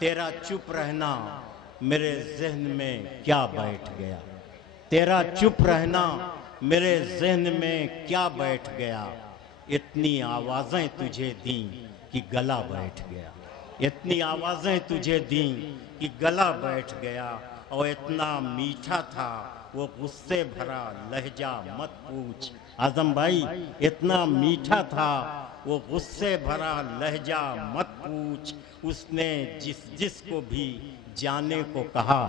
तेरा चुप रहना मेरे जहन में क्या बैठ गया, तेरा चुप रहना मेरे जहन में क्या बैठ गया। इतनी आवाज़ें तुझे दी कि गला बैठ गया, इतनी आवाज़ें तुझे दी कि गला बैठ गया। और इतना मीठा था वो गुस्से भरा लहजा मत पूछ। आजम भाई, इतना मीठा था वो गुस्से भरा लहजा मत पूछ। उसने जिसको भी जाने को कहा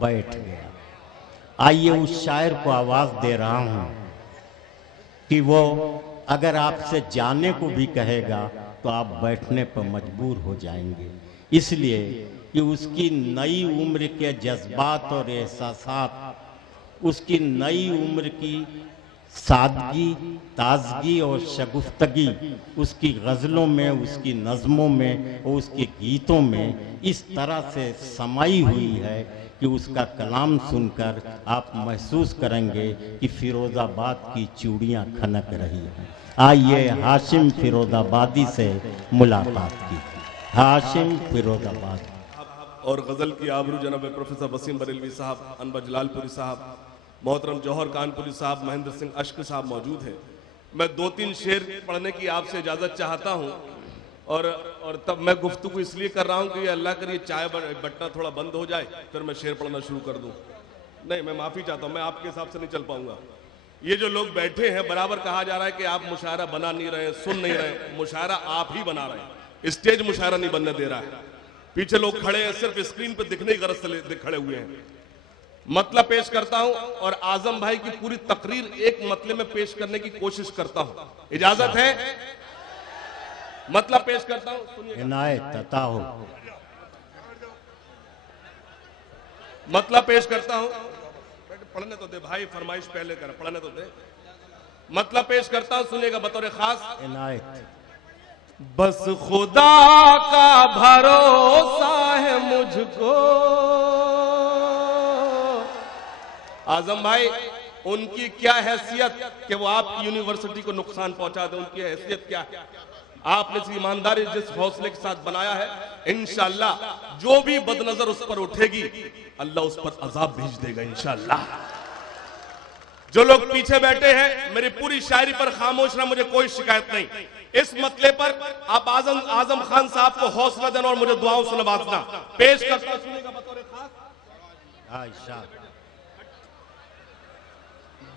बैठ गया। आइए उस शायर को आवाज़ दे रहा हूँ कि वो अगर आपसे जाने को भी कहेगा तो आप बैठने पर मजबूर हो जाएंगे, इसलिए कि उसकी नई उम्र के जज्बात और एहसासात, उसकी नई उम्र की सादगी, ताजगी और शगुफ्तगी उसकी गज़लों में, उसकी नज़मों में और उसके गीतों में इस तरह से समाई हुई है कि उसका कलाम सुनकर आप महसूस करेंगे कि फिरोज़ाबाद की चूड़ियाँ खनक रही हैं। आइए हाशिम फिरोज़ाबादी से मुलाकात की। हाशिम फिरोज़ाबाद। और गज़ल की आबरू जनाब प्रोफेसर वसीम बरेलवी साहब, अनवर जलालपुरी साहब, मोहतरम जौहर कानपुरी साहब, महेंद्र सिंह अश्क साहब मौजूद हैं। मैं 2-3 शेर पढ़ने की आपसे इजाज़त चाहता हूँ और तब मैं गुफ्तगू इसलिए कर रहा हूँ कि अल्लाह करिए चाय बट्टा थोड़ा बंद हो जाए, फिर मैं शेर पढ़ना शुरू कर दूँ। नहीं, मैं माफ़ी चाहता हूँ, मैं आपके हिसाब से नहीं चल पाऊँगा। ये जो लोग बैठे हैं, बराबर कहा जा रहा है कि आप मुशायरा बना नहीं रहे, सुन नहीं रहे। मुशायरा आप ही बना रहे हैं, स्टेज मुशायरा नहीं बनने दे रहा है। पीछे लोग खड़े हैं, सिर्फ स्क्रीन पे दिखने की गरज से खड़े हुए हैं। मतलब पेश करता हूं और आजम भाई की पूरी तकरीर एक मतले में पेश करने की कोशिश करता हूं, इजाजत है? मतलब पेश करता हूं, सुनिए। मतलब पेश करता हूं, पढ़ने तो दे भाई, फरमाइश पहले कर, पढ़ने तो दे। मतलब पेश करता हूं, सुनिएगा बतौर खास। बस खुदा का भरोसा है मुझको। आजम भाई, उनकी क्या हैसियत कि वो आपकी यूनिवर्सिटी को नुकसान पहुंचा दे, उनकी हैसियत क्या है? आपने इस ईमानदारी जिस हौसले के साथ बनाया है, इंशाअल्लाह जो भी बदनजर उस पर उठेगी, अल्लाह उस पर अजाब भेज देगा इंशाअल्लाह। जो लोग पीछे बैठे हैं, मेरी पूरी शायरी पर खामोश ना, मुझे कोई शिकायत नहीं। इस मतले पर आप आजम खान साहब को हौसला देना और मुझे दुआओं से नवाजना। पेश करता हूं, सुनिएगा बतौर खास।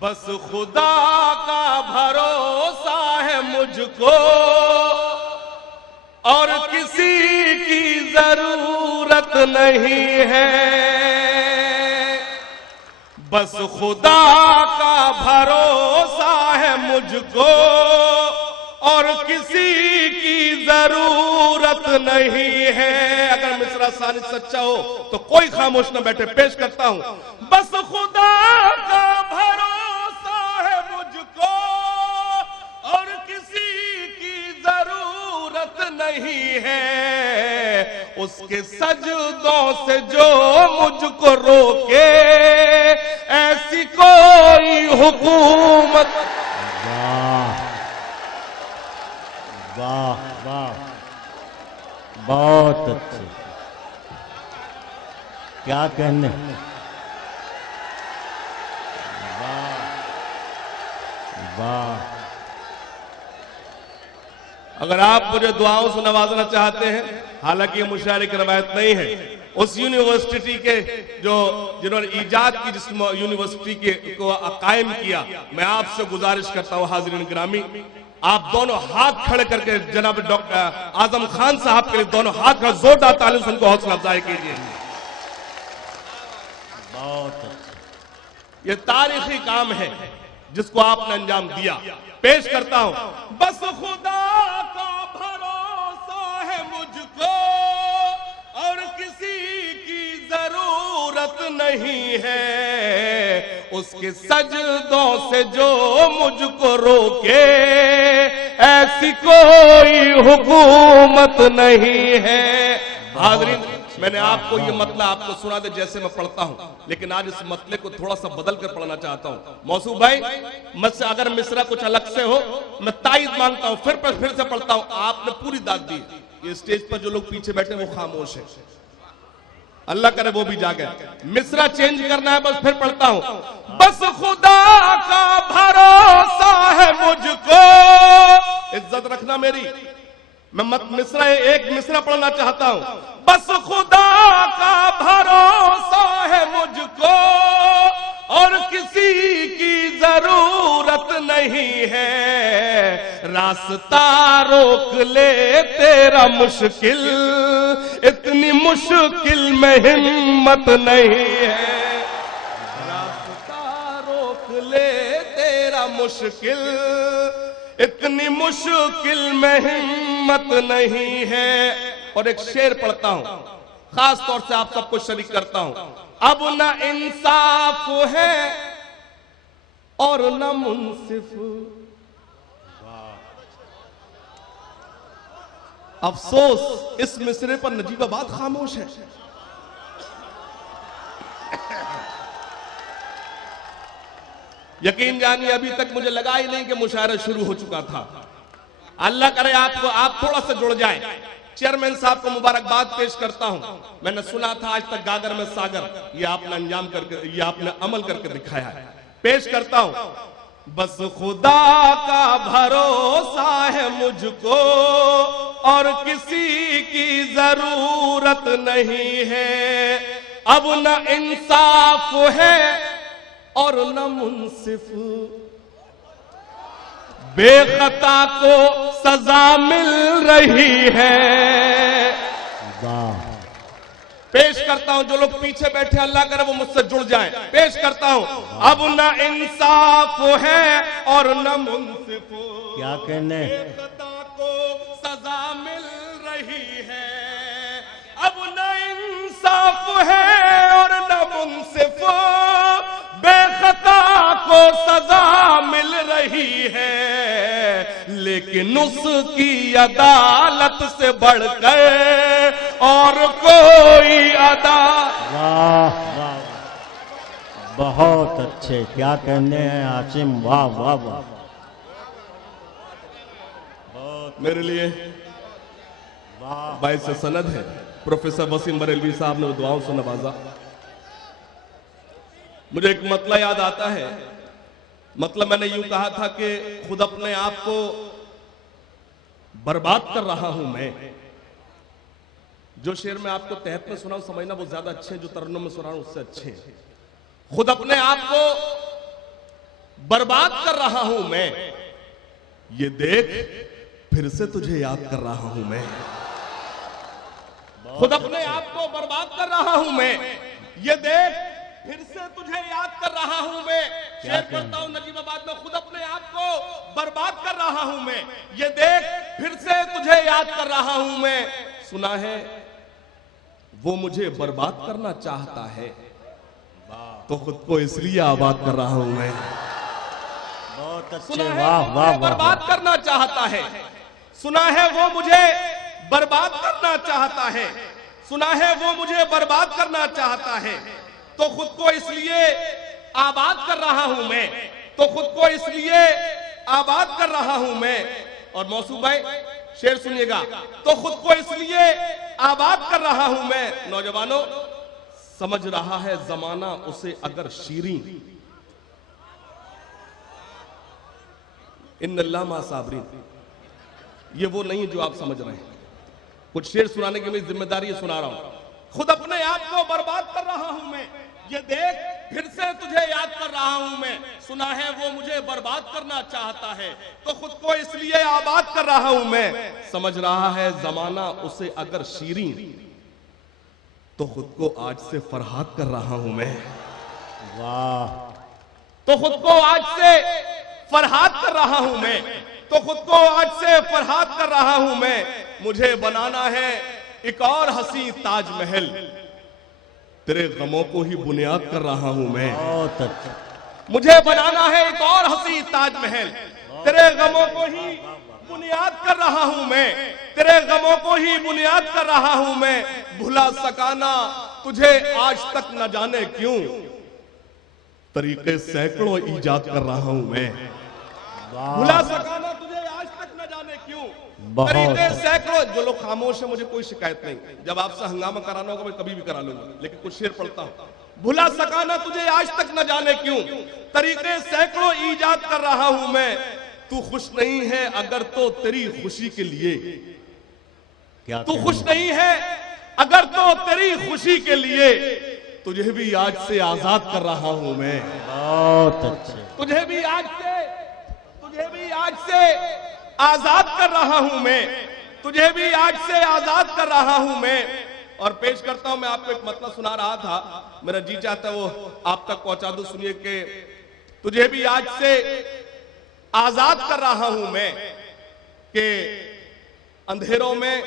बस खुदा का भरोसा है मुझको और किसी की जरूरत नहीं है। बस खुदा का भरोसा है मुझको और किसी की जरूरत नहीं है। अगर मिसरा सानी सच्चा हो तो कोई खामोश न बैठे। पेश करता हूं, बस खुदा का भरोसा है मुझको और किसी की जरूरत नहीं है। उसके सजदों से जो मुझको रोके, ऐसी कोई हुकूमत। वाह वाह, बहुत अच्छे, क्या कहने। वाह वाह। अगर आप मुझे दुआओं से नवाजना चाहते हैं, हालांकि ये मुशायरे की रवायत नहीं है, उस यूनिवर्सिटी के जिन्होंने ईजाद की, जिस यूनिवर्सिटी के को कायम किया, मैं आपसे गुजारिश करता हूं हाज़रीन गिरामी, आप दोनों हाथ खड़े करके जनाब डॉक्टर आजम खान साहब के लिए दोनों हाथ का जोरदार तालियों से उनको हौसला अफजाई कीजिए। बहुत अच्छा। ये तारीखी काम है जिसको आपने अंजाम दिया। पेश करता हूं, बस खुदा का भरोसा है मुझको और किसी की जरूरत नहीं है। उसके सजदों से जो मुझको रोके, ऐसी कोई हुकूमत नहीं है। हाज़रीन, मैंने आपको ये मतला आपको सुना दे जैसे मैं पढ़ता हूं, लेकिन आज इस मतले को थोड़ा सा बदल कर पढ़ना चाहता हूं। मौसूफ भाई, मुझसे अगर मिसरा कुछ अलग से हो, मैं ताईद मांगता हूं। फिर से पढ़ता हूं। आपने पूरी दाद दी। ये स्टेज पर जो लोग पीछे बैठे वो खामोश है। अल्लाह करे वो भी जागे। मिसरा चेंज करना है, बस फिर पढ़ता हूं। बस खुदा का भरोसा है मुझको, इज्जत रखना मेरी, मैं मत मिसरा एक मिसरा पढ़ना चाहता हूं। बस खुदा का भरोसा है मुझको और किसी की जरूरत नहीं है, रास्ता रोक ले तेरा मुश्किल, इतनी मुश्किल में हिम्मत नहीं है, रास्ता रोक ले तेरा मुश्किल, इतनी मुश्किल में हिम्मत नहीं है। और एक शेर पढ़ता हूं, खास तौर से आप सबको शरीक करता हूं। अब न इंसाफ है और न मुंसिफ, अफसोस इस मिसरे पर नजीबाबाद खामोश है। यकीन जानिए अभी तक मुझे लगा ही नहीं कि मुशायरा शुरू हो चुका था। अल्लाह करे आप थोड़ा सा जुड़ जाए। चेयरमैन साहब को मुबारकबाद पेश करता हूं। मैंने सुना था आज तक गागर में सागर, ये आपने अंजाम करके, ये आपने अमल करके दिखाया है। पेश करता हूं। बस खुदा का भरोसा है मुझको और किसी की जरूरत नहीं है, अब न इंसाफ है और न मुंसिफ, बेखता को सजा मिल रही है। पेश करता हूं, जो लोग पीछे बैठे अल्लाह करे वो मुझसे जुड़ जाएं। पेश करता हूं। अब न इंसाफ है और न मुंसिफ, क्या कहने, बेखता को सजा मिल रही है, अब न इंसाफ है और न मुंसिफ, बेखता को सजा मिल रही है, लेकिन उसकी अदालत से बढ़कर और कोई वाह वाह, बहुत अच्छे, क्या कहने हैं आसिम, वाह वाह वाह। मेरे लिए वाह, बाइस से सनद है। प्रोफेसर वसीम बरेलवी साहब ने दुआओं से नवाजा। मुझे एक मतला याद आता है। मतलब मैंने यूं कहा था कि खुद अपने आप को बर्बाद कर रहा हूं मैं। जो शेर मैं आपको तहत में सुनाऊं समझना वो ज्यादा अच्छे हैं, जो तरन्नुम में सुनाऊं उससे अच्छे हैं। खुद अपने आप को बर्बाद कर रहा हूं मैं, ये देख फिर से तुझे याद कर रहा हूं मैं। खुद अपने आप को बर्बाद कर रहा हूं मैं, ये देख फिर से तुझे याद कर रहा हूं मैं। शेर पढ़ता हूं नजीबाबाद में। खुद अपने आप को बर्बाद कर रहा हूं मैं, ये देख फिर से तुझे याद कर रहा हूं मैं। सुना है वो मुझे बर्बाद करना चाहता है, तो खुद को इसलिए आबाद कर रहा हूं मैं। बहुत अच्छे, सुना है वाह वो वाह मुझे बर्बाद करना चाहता है, सुना है वो मुझे बर्बाद करना चाहता है, सुना है वो मुझे बर्बाद करना चाहता है, तो खुद को इसलिए आबाद कर रहा हूं मैं, तो खुद को इसलिए आबाद कर रहा हूं मैं। और मौसूफ भाई शेर सुनिएगा। तो खुद को इसलिए आबाद कर रहा हूं मैं। नौजवानों, समझ रहा है जमाना उसे अगर शीरीं, इन्नल्लाह मा साबरीन, ये वो नहीं जो आप समझ रहे हैं। कुछ शेर सुनाने की मेरी जिम्मेदारी है, सुना रहा हूं। खुद अपने आप को बर्बाद कर रहा हूं मैं, ये देख फिर से तुझे याद कर रहा हूं मैं। सुना है वो मुझे बर्बाद करना चाहता है, तो खुद को इसलिए आबाद कर रहा हूं मैं। समझ रहा है जमाना उसे अगर शीरीं, तो खुद को आज से फरहाद कर रहा हूं मैं। वाह, तो खुद को आज से फरहाद कर रहा हूं मैं, तो खुद को आज से फरहाद कर रहा हूं मैं। मुझे बनाना है एक और हसी ताजमहल, तेरे गमों को ही बुनियाद कर रहा हूं मैं। बहुत अच्छा, मुझे बनाना है एक और हसी ताजमहल, तेरे गमों को ही बुनियाद कर रहा हूं मैं, तेरे गमों को ही बुनियाद कर रहा हूं मैं। भुला सकाना तुझे आज तक न जाने क्यों, तरीके सैकड़ों ईजाद कर रहा हूं मैं। भुला सकाना तुझे आज तक न जाने क्यों, तरीके सैकड़ों। जो लोग खामोश है मुझे कोई शिकायत नहीं, जब आपसे हंगामा कराना होगा मैं कभी भी करा लूंगा, लेकिन कुछ शेर पढ़ता हूं। भुला सका ना तुझे आज तक न जाने क्यों, तरीके सैकड़ों ईजाद कर रहा हूं मैं, तू खुश नहीं है अगर तो तेरी खुशी के लिए, क्या तू खुश नहीं है अगर तो तेरी खुशी के लिए, तुझे भी आज से आजाद कर रहा हूं मैं। बहुत अच्छे। तुझे भी आज से आजाद कर रहा हूं मैं, तुझे भी आज से आजाद कर रहा हूं मैं। और पेश करता हूं, मैं आपको एक मतलब सुना रहा था, मेरा जी चाहता है वो आप तक पहुंचा दूं, सुनिए कि तुझे भी आज से आजाद कर रहा हूं मैं, कि अंधेरों में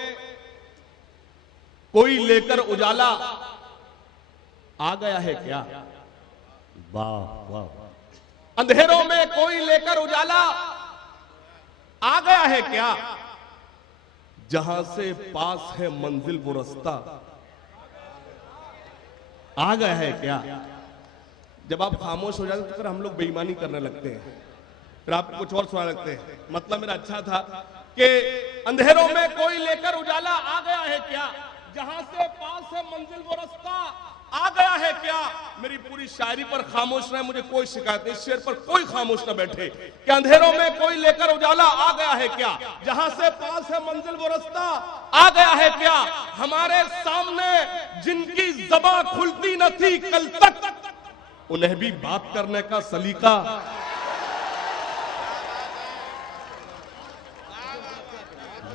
कोई लेकर उजाला आ गया है क्या, वाह वाह। अंधेरों में कोई लेकर उजाला आ गया है क्या, जहां से पास है मंजिल वो रास्ता आ गया है क्या। जब आप खामोश हो जाते हैं तो फिर हम लोग बेईमानी करने लगते हैं, फिर आपको कुछ और सुनाने लगते हैं। मतलब मेरा अच्छा था कि अंधेरों में कोई लेकर उजाला आ गया है क्या, जहां से पास है मंजिल वो रास्ता आ गया है क्या। मेरी पूरी शायरी पर खामोश रहे, मुझे कोई शिकायत नहीं, शेर पर कोई खामोश न बैठे कि अंधेरों में कोई लेकर उजाला आ गया है क्या, जहां से पास है मंजिल वो रास्ता आ गया है क्या। हमारे सामने जिनकी ज़बां खुलती न थी कल तक, उन्हें भी बात करने का सलीका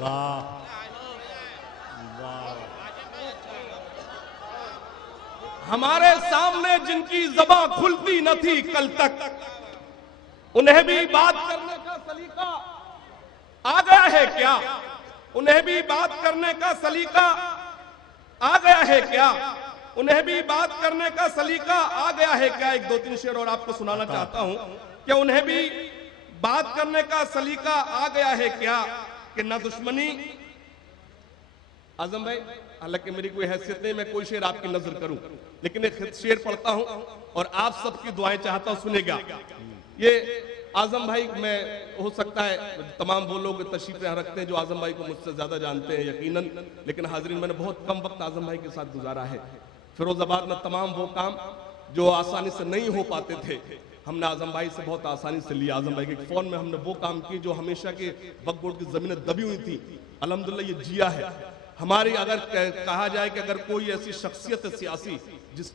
वाह। हमारे सामने जिनकी ज़बां खुलती न थी कल तक, उन्हें भी बात करने का सलीका आ गया है क्या, उन्हें भी बात करने का सलीका आ गया है क्या, उन्हें भी बात करने का सलीका आ गया है क्या। एक दो तीन शेर और आपको सुनाना चाहता हूं कि उन्हें भी बात करने का सलीका आ गया है क्या, कि न दुश्मनी। आजम भाई, हालांकि मेरी कोई हैसियत नहीं मैं कोई शेर आपकी नजर करूं, लेकिन एक शेर पढ़ता हूं और आप सबकी दुआएं चाहता हूं, सुनेगा। ये आजम भाई, मैं हो सकता है तमाम वो लोग तशरीफ यहाँ रखते हैं जो आजम भाई को मुझसे ज्यादा जानते हैं यकीनन, लेकिन हाजरीन मैंने बहुत कम वक्त आजम भाई के साथ गुजारा है। फिरोजाबाद में तमाम वो काम जो आसानी से नहीं हो पाते थे, हमने आजम भाई से बहुत आसानी से लिया। आजम भाई के फोन में हमने वो काम किए जो हमेशा के वक्फ बोर्ड की जमीनें दबी हुई थी, अल्हम्दुलिल्लाह ये जिया है। हमारी अगर कहा जाए कि अगर कोई ऐसी शख्सियत है सियासी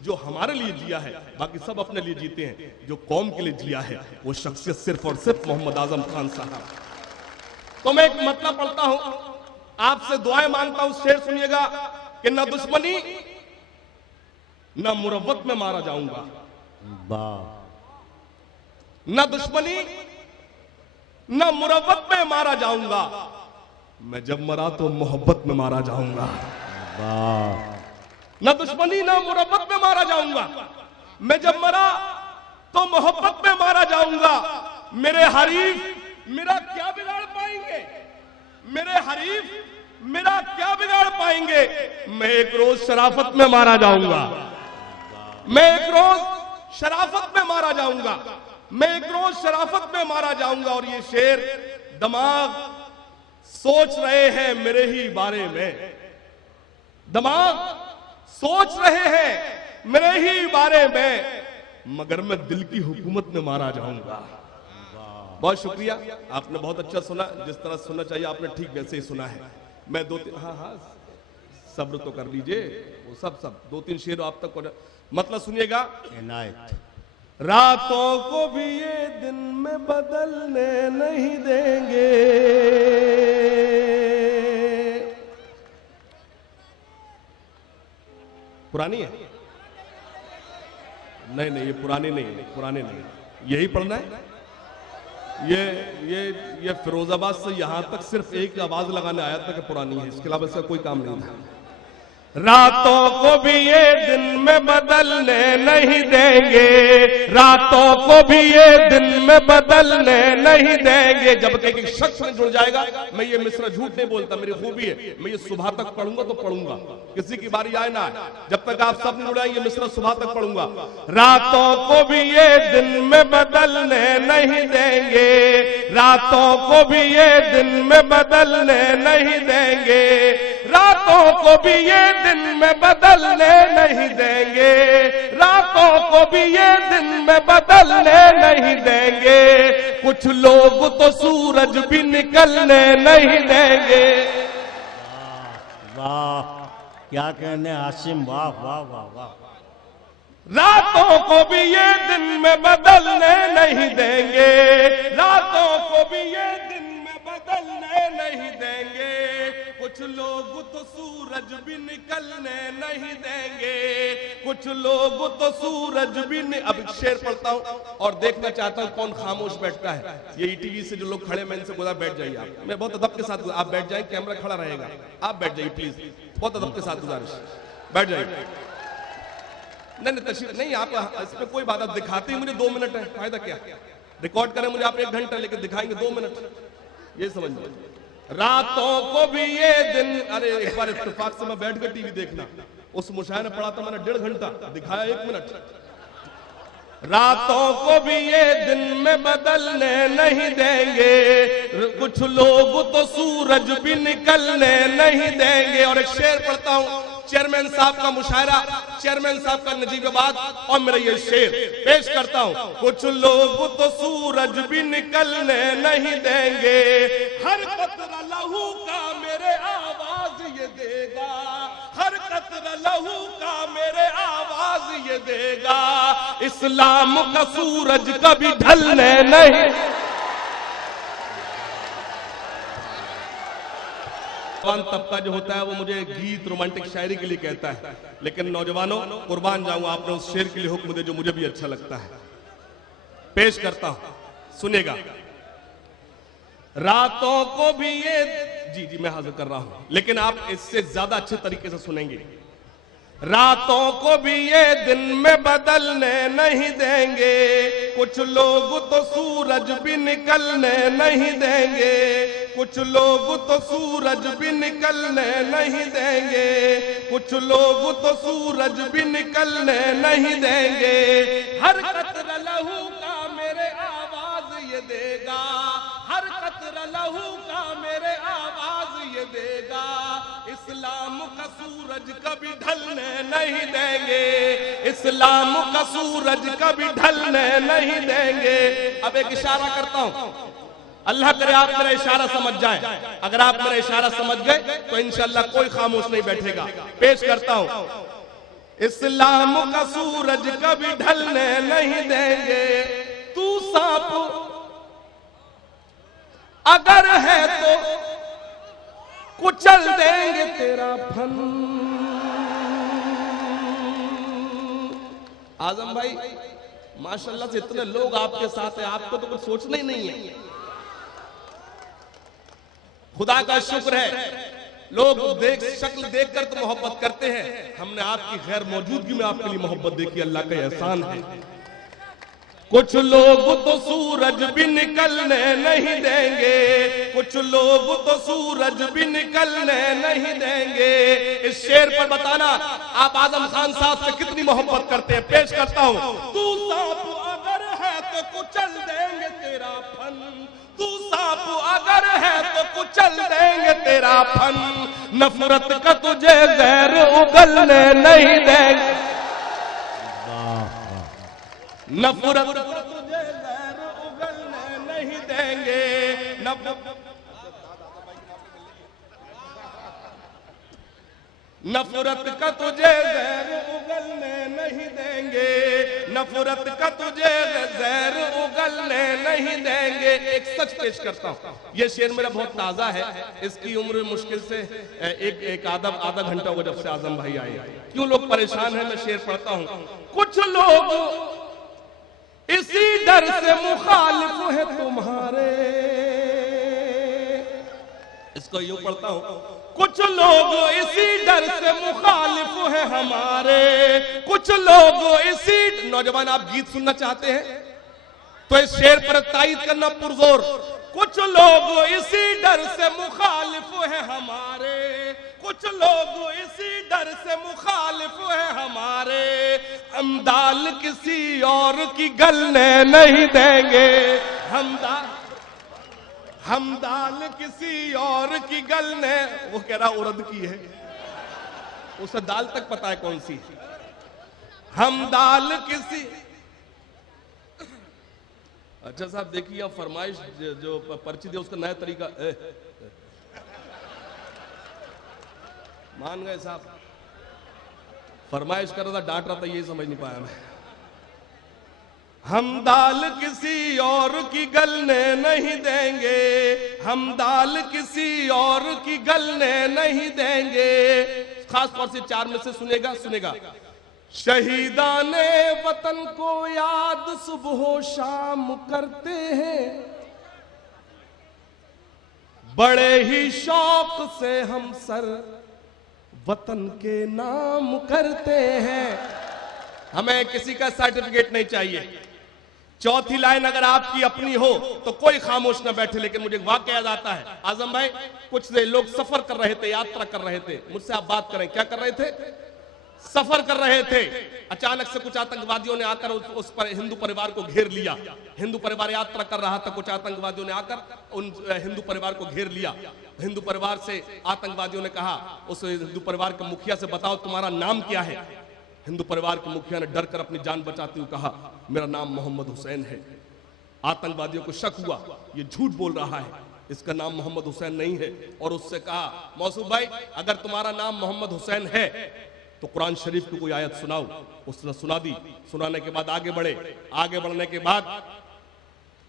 जो हमारे लिए जिया है, बाकी सब अपने लिए जीते हैं, जो कौम के लिए जिया है वो शख्सियत सिर्फ और सिर्फ मोहम्मद आजम खान साहब। तो मैं एक मतलब पढ़ता हूं, आपसे दुआएं मांगता हूं, शेर सुनिएगा कि न दुश्मनी न मुरव्वत में मारा जाऊंगा, न दुश्मनी न मुरव्वत में मारा जाऊंगा, मैं जब मरा तो मोहब्बत में मारा जाऊंगा। न दुश्मनी न मुरब्बत में मारा जाऊंगा, मैं जब मरा तो मोहब्बत में मारा जाऊंगा। मेरे हरीफ मेरा क्या बिगाड़ पाएंगे, मेरे हरीफ मेरा क्या बिगाड़ पाएंगे, मैं एक रोज शराफत में मारा जाऊंगा, मैं एक रोज शराफत में मारा जाऊंगा, मैं एक रोज शराफत में मारा जाऊंगा। और ये शेर दिमाग सोच रहे हैं मेरे ही बारे में, दिमाग सोच रहे हैं मेरे ही बारे में, मगर मैं दिल की हुकूमत में मारा जाऊंगा। बहुत शुक्रिया, आपने बहुत अच्छा सुना, जिस तरह सुनना चाहिए आपने ठीक वैसे ही सुना है। मैं दो तीन हाँ सब्र तो कर लीजिए, वो सब दो तीन शेर आप तक मतलब सुनिएगा। रातों को भी ये दिन में बदलने नहीं देंगे, पुरानी है? नहीं ये पुरानी नहीं, पुरानी नहीं, यही पढ़ना है। ये फिरोजाबाद से यहां तक सिर्फ एक आवाज लगाने आया था कि पुरानी है, इसके अलावा इसका कोई काम नहीं था। रातों को भी ये दिन में बदलने नहीं देंगे, रातों को भी ये दिन में बदलने नहीं देंगे। जब तक एक शख्स में जुड़ जाएगा, मैं ये मिसरा झूठ नहीं बोलता, मेरी खूबी है, मैं ये सुबह तक पढ़ूंगा तो पढ़ूंगा, किसी की बारी आए ना आए, जब तक आप सब जुड़े ये मिसरा सुबह तक पढ़ूंगा। रातों को भी ये दिन में बदलने नहीं देंगे, रातों को भी ये दिन में बदलने नहीं देंगे, रातों को भी ये दिन में बदलने नहीं देंगे, रातों को भी ये दिन में बदलने नहीं देंगे। कुछ लोग तो सूरज भी निकलने नहीं देंगे। वाह, क्या कहने हाशिम, वाह वाह वाह वाह। रातों को भी ये दिन में बदलने नहीं देंगे, रातों को भी ये दिन में बदलने नहीं देंगे। कुछ लोग तो सूरज भी निकलने नहीं देंगे, कुछ लोग तो सूरज भी अब शेर पढ़ता हूं और देखना चाहता हूं कौन खामोश बैठता है। ये ईटीवी से जो लोग खड़े, मैं इनसे बोला बैठ जाइए आप, मैं बहुत अदब के साथ, आप बैठ जाइए, कैमरा खड़ा रहेगा, आप बैठ जाइए प्लीज, बहुत अदब के साथ गुजारिश, बैठ जाइए। नहीं तशरीफ नहीं, आप इसमें कोई बात, आप दिखाते ही मुझे 2 मिनट है, फायदा क्या, रिकॉर्ड करें मुझे आप 1 घंटा, लेकर दिखाएंगे 2 मिनट, ये समझ। रातों को भी ये दिन, अरे एक बार इत्तेफाक से मैं बैठ कर टीवी देखना, उस मुशायरे में पढ़ा था मैंने 1.5 घंटा, दिखाया 1 मिनट। रातों को भी ये दिन में बदलने नहीं देंगे, कुछ लोग तो सूरज भी निकलने नहीं देंगे। और एक शेर पढ़ता हूं, चेयरमैन साहब का मुशायरा, चेयरमैन साहब का नजीबाबाद, और मेरा ये शेर पेश करता हूं। कुछ लोग तो सूरज भी निकलने नहीं देंगे, हर कतरा लहू का मेरे आवाज ये देगा, हर कतरा लहू का मेरे आवाज ये देगा। इस्लाम का सूरज कभी ढलने नहीं। तबका जो होता है वो मुझे गीत रोमांटिक शायरी के लिए कहता है, लेकिन नौजवानों कुर्बान जाऊंगा, आपने उस शेर के लिए हुक्म दे जो मुझे भी अच्छा लगता है, पेश करता हूं, सुनेगा। रातों को भी ये, जी जी मैं हाजिर कर रहा हूं, लेकिन आप इससे ज्यादा अच्छे तरीके से सुनेंगे। रातों को भी ये दिन में बदलने नहीं देंगे, कुछ लोग तो सूरज भी निकलने नहीं देंगे, कुछ लोग तो सूरज भी निकलने नहीं देंगे, कुछ लोग तो सूरज भी निकलने नहीं देंगे। हर कतरा लहू का मेरे आवाज ये देगा, हर कतरा लहू का मेरे आवाज ये देगा। इस्लाम का सूरज कभी ढलने नहीं देंगे, इस्लाम का सूरज कभी ढलने नहीं देंगे। अब एक इशारा करता हूं, अल्लाह करे आप मेरा इशारा समझ जाएं, अगर आप मेरा इशारा समझ गए तो इंशाअल्लाह कोई खामोश नहीं बैठेगा। पेश करता हूं, इस्लाम का सूरज कभी ढलने नहीं देंगे। तू सांप अगर है तो कुचल देंगे तेरा फन। आजम भाई माशाल्लाह से इतने लोग आपके साथ हैं, आपको तो कुछ सोचना ही नहीं है। खुदा का शुक्र है, लोग शक्ल देखकर तो मोहब्बत करते हैं, हमने आपकी गैर मौजूदगी में आपके लिए मोहब्बत देखी, अल्लाह का एहसान है। कुछ लोग तो सूरज भी निकलने नहीं देंगे, कुछ लोग तो सूरज भी निकलने नहीं देंगे। इस शेर पर बताना आप आजम खान साहब से कितनी मोहब्बत करते हैं। पेश करता हूं, तू सांप अगर है तो कुचल देंगे तेरा फन, तू सांप अगर है तो कुचल देंगे तेरा फन। नफरत का तुझे गैर उगलने नहीं देंगे, नफरत का तुझे गैर उगलने नहीं देंगे। नफरत का तुझे गैर उगलने नहीं देंगे, नफरत का तुझे गैर उगलने नहीं देंगे। एक सच पेश करता हूं, यह शेर मेरा बहुत ताजा है, इसकी उम्र मुश्किल से एक आधा घंटा होगा जब से आजम भाई आए। क्यों लोग परेशान हैं, मैं शेर पढ़ता हूं। कुछ लोग इसी डर से मुखालिफ है तुम्हारे, इसको यूं पढ़ता हूं। कुछ लोग इसी डर से मुखालिफ हैं हमारे, कुछ लोग इसी। नौजवान आप गीत सुनना चाहते हैं तो इस शेर पर तायीद करना पुरजोर। कुछ लोग इसी डर से मुखालिफ हैं हमारे, कुछ लोग इसी डर से मुखालिफ हैं हमारे, हम दाल किसी और की गलने नहीं देंगे, हम दाल किसी और की गलने। वो कह रहा उड़द की है, उसे दाल तक पता है कौन सी। हम दाल किसी। अच्छा साहब देखिए, आप फरमाइश जो पर्ची दे उसका नया तरीका मान गए साहब, फरमाइश कर रहा था, डांट रहा था, ये समझ नहीं पाया मैं। हम दाल किसी और की गलने नहीं देंगे, हम दाल किसी और की गलने नहीं देंगे। खास तौर से 4 में से सुनेगा। शहीदाने वतन को याद सुबह शाम करते हैं, बड़े ही शौक से हम सर वतन के नाम करते हैं। हमें किसी का सर्टिफिकेट नहीं चाहिए। चौथी लाइन अगर आपकी अपनी हो तो कोई खामोश ना बैठे। लेकिन मुझे वाकया याद आता है, आजम भाई, कुछ लोग सफर कर रहे थे, यात्रा कर रहे थे, मुझसे आप बात करें, क्या कर रहे थे? सफर कर रहे थे। अचानक से कुछ आतंकवादियों ने आकर उस पर हिंदू परिवार को घेर लिया। हिंदू परिवार यात्रा कर रहा था, कुछ आतंकवादियों ने आकर उन हिंदू परिवार को घेर लिया। हिंदू परिवार से आतंकवादियों ने कहा, उस हिंदू परिवार के मुखिया से, बताओ तुम्हारा नाम क्या है? हिंदू परिवार के मुखिया ने डर कर अपनी जान बचाते हुए कहा, मेरा नाम मोहम्मद हुसैन है। आतंकवादियों को शक हुआ, ये झूठ बोल रहा है, इसका नाम मोहम्मद हुसैन नहीं है। और उससे कहा, मौसूफ भाई, अगर तुम्हारा नाम मोहम्मद हुसैन है तो कुरान शरीफ की कोई आयत सुनाओ। उसने सुना दी। सुनाने के बाद आगे बढ़े। आगे बढ़ने के बाद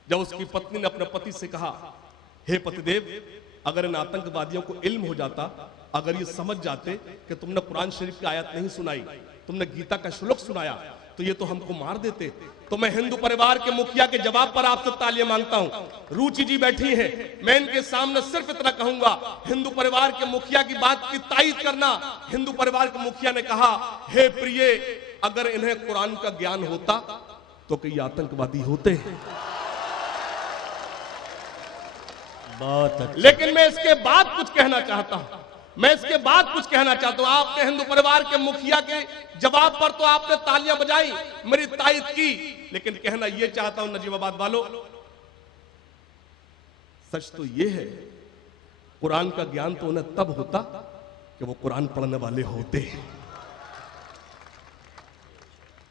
जब उसकी पत्नी ने अपने पति से कहा, हे पतिदेव, अगर इन आतंकवादियों को इल्म हो जाता, अगर ये समझ जाते कि तुमने कुरान शरीफ की आयत नहीं सुनाई, तुमने गीता का श्लोक सुनाया, तो ये तो हमको मार देते। तो मैं हिंदू परिवार के मुखिया के जवाब पर आपसे तालियां मांगता हूं। रुचि जी बैठी हैं, मैं इनके सामने सिर्फ इतना कहूंगा, हिंदू परिवार के मुखिया की बात की तायीद करना। हिंदू परिवार के मुखिया ने कहा, हे प्रिय, अगर इन्हें कुरान का ज्ञान होता तो कई आतंकवादी होते हैं। बहुत अच्छा। लेकिन मैं इसके बाद कुछ कहना चाहता हूं, आपने हिंदू परिवार के मुखिया के जवाब पर तो आपने तालियां बजाई, मेरी तायीद की, लेकिन कहना यह चाहता हूं नजीबाबाद वालों, सच तो यह है, कुरान का ज्ञान तो उन्हें तब होता कि वो कुरान पढ़ने वाले होते।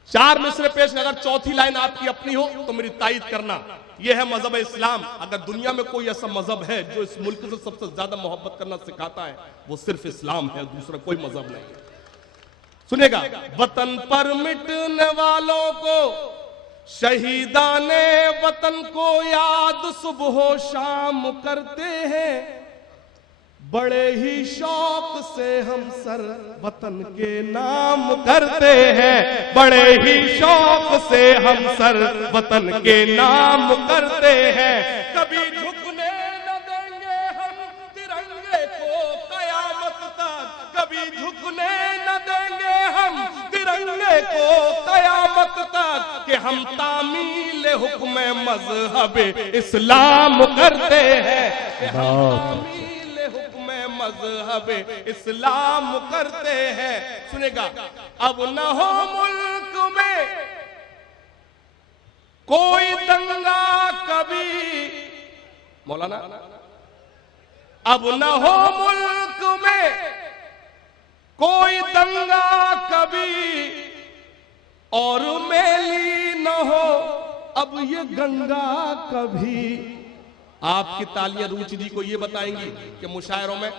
4 मिसरे पेश, अगर चौथी लाइन आपकी अपनी हो तो मेरी तायीद करना। यह है मजहब इस्लाम। अगर दुनिया में कोई ऐसा मजहब है जो इस मुल्क से सबसे ज्यादा मोहब्बत करना सिखाता है, वो सिर्फ इस्लाम है, दूसरा कोई मजहब नहीं। सुनेगा, वतन पर मिटने वालों को, शहीदाने वतन को याद सुबह शाम करते हैं, बड़े ही शौक से हम सर वतन के नाम करते हैं, बड़े ही शौक से हम सर वतन के नाम करते हैं। कभी झुकने न देंगे हम तिरंगे को कयामत तक, कभी झुकने न देंगे हम तिरंगे को कयामत तक, कि हम तामील हुक्म मजहब इस्लाम करते हैं, मजहब इस्लाम करते हैं। सुनेगा, अब न हो मुल्क में कोई दंगा कभी, मौलाना, अब न हो मुल्क में कोई दंगा कभी, और मेली न हो अब ये गंगा कभी। आपकी तालियां रुचि जी को ये बताएंगी कि मुशायरों में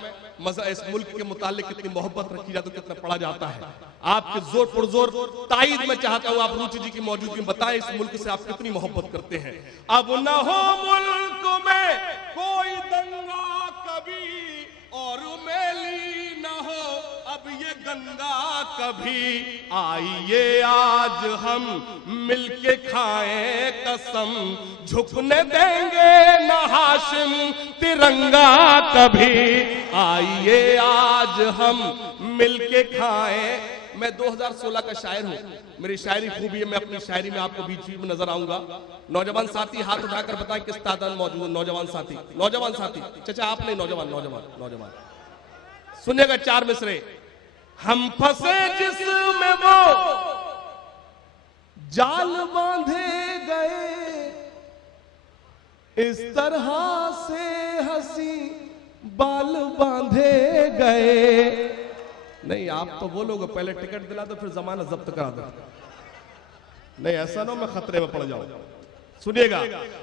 इस मुल्क के मुतालिक कितनी मोहब्बत रखी जाती है, कितना पढ़ा जाता है। आपके जोर पुरजोर तायीद में चाहता हूं, आप रुचि जी की मौजूदगी में बताएं इस मुल्क से आप कितनी मोहब्बत करते हैं। अब न हो मुल्क में कोई दंगा कभी, और मेली न हो अब ये गंगा कभी, आइए आज हम मिलके खाएं कसम, झुकने देंगे न हाशिम तिरंगा कभी, आइए आज हम मिलके खाएं। मैं 2016 का शायर हूं, मेरी शायरी खूबी है, मैं अपनी शायरी में आपको बीच बीच में नजर आऊंगा। नौजवान साथी हाथ उठाकर बताएं किस तादाद में मौजूद है। नौजवान साथी, नौजवान साथी, चाचा आप नहीं, नौजवान नौजवान नौजवान सुनिएगा 4 मिसरे। हम फंसे जिसमें वो जाल बांधे गए, इस तरह से हंसी बाल बांधे गए। नहीं आप तो बोलोगे पहले टिकट दिला दो फिर जमाना जब्त करा दो, नहीं ऐसा ना मैं खतरे में पड़ जाऊं। सुनिएगा,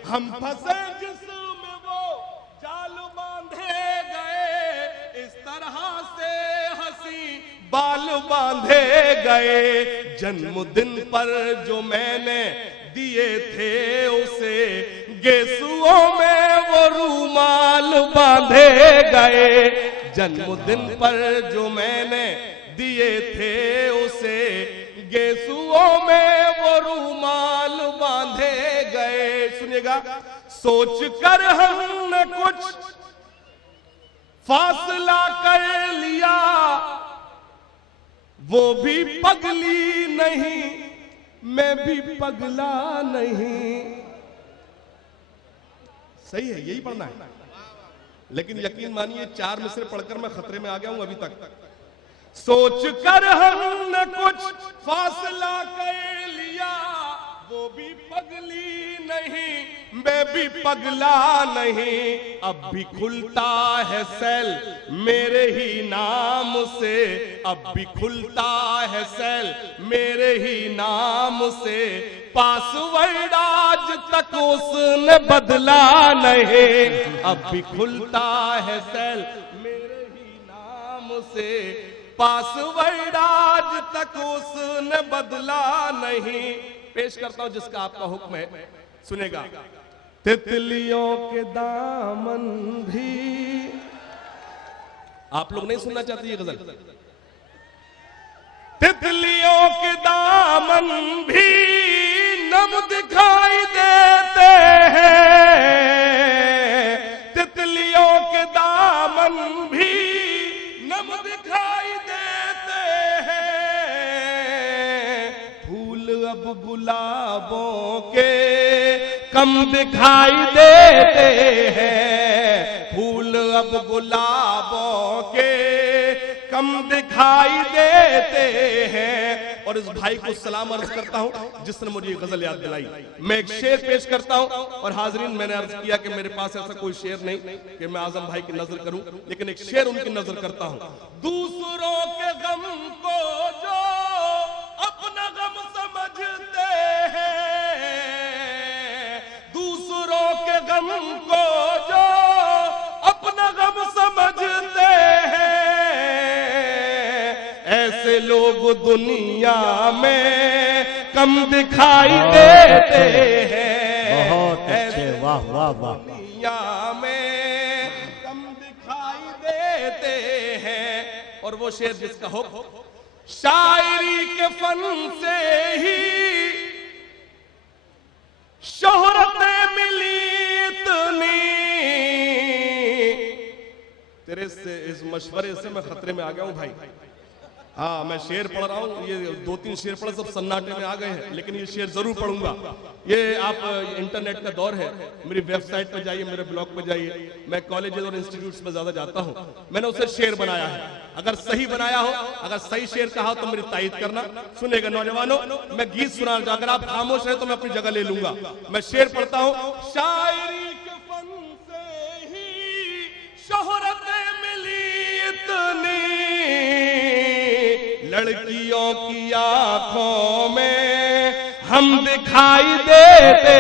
हम फंसे जिसमें वो जाल बांधे गए, इस तरह से हंसी बाल बांधे गए। जन्मदिन पर जो मैंने दिए थे उसे, गेसुओं में वो रूमाल बांधे गए। जन्मदिन पर जो मैंने दिए थे उसे, गेसुओं में वो रूमाल बांधे गए। सुनिएगा, सोच कर हमने कुछ फासला कर लिया, वो भी पगली नहीं मैं भी पगला नहीं। सही है, यही पढ़ना है, लेकिन यकीन मानिए 4 मिसरे पढ़कर मैं खतरे में आ गया हूं अभी तक। सोच कर हमने कुछ फासला कर लिया, वो भी पगली नहीं मैं भी पगला नहीं। अब भी खुलता है सेल मेरे ही नाम से, अब भी खुलता है सेल मेरे ही नाम से। पासवर्ड आज तक उसने बदला नहीं, अब भी खुलता है सेल मेरे ही नाम से। पासवर्ड आज तक उसने बदला नहीं। पेश करता हूं जिसका आपका हुक्म है, सुनेगा। तितलियों के दामन भी, आप लोग नहीं सुनना चाहते ये गजल? तितलियों के दामन भी नम दिखाई देते हैं, तितलियों के दामन भी नम दिखाई देते हैं। फूल अब गुलाबों के कम दिखाई देते हैं, फूल अब गुलाबों के कम दिखाई देते हैं। और इस भाई को सलाम अर्ज करता हूं जिसने मुझे ये गजल याद दिलाई। मैं एक शेर पेश करता हूं, और हाजरीन मैंने अर्ज किया कि मेरे पास ऐसा कोई शेर नहीं कि मैं आजम भाई की नजर करूं, लेकिन एक शेर उनकी नजर करता हूं। दूसरों के गम को जो अपना गम समझते हैं, दूसरों के गम को जो अपना गम समझते हैं, ऐसे लोग दुनिया में कम दिखाई देते हैं। बहुत अच्छे, वाह वाह वाह। दुनिया में कम दिखाई देते हैं। और वो शेर जिसका हो, शायरी के फन से ही शोहरत मिली इतनी, तेरे से इस मशवरे से मैं खतरे में आ गया हूं भाई। हाँ मैं शेर पढ़ रहा हूँ, ये 2-3 शेर पढ़े सब सन्नाटे में आ गए हैं, लेकिन ये शेर जरूर पढ़ूंगा। ये आप इंटरनेट का दौर है, मेरी वेबसाइट पे जाइए, मेरे ब्लॉग पे जाइए। मैं कॉलेजेस और इंस्टीट्यूट्स में ज्यादा जाता हूँ, मैंने उसे शेर बनाया है। अगर सही बनाया हो, अगर सही शेर कहा हो तो मेरी तारीफ करना। सुनेगा नौजवानों, मैं गीत सुना, अगर आप खामोश है तो मैं अपनी जगह ले लूंगा। मैं शेर पढ़ता हूँ। शायरी के फन से ही शोहरत मिली इतनी, लड़कियों की आंखों में हम दिखाई देते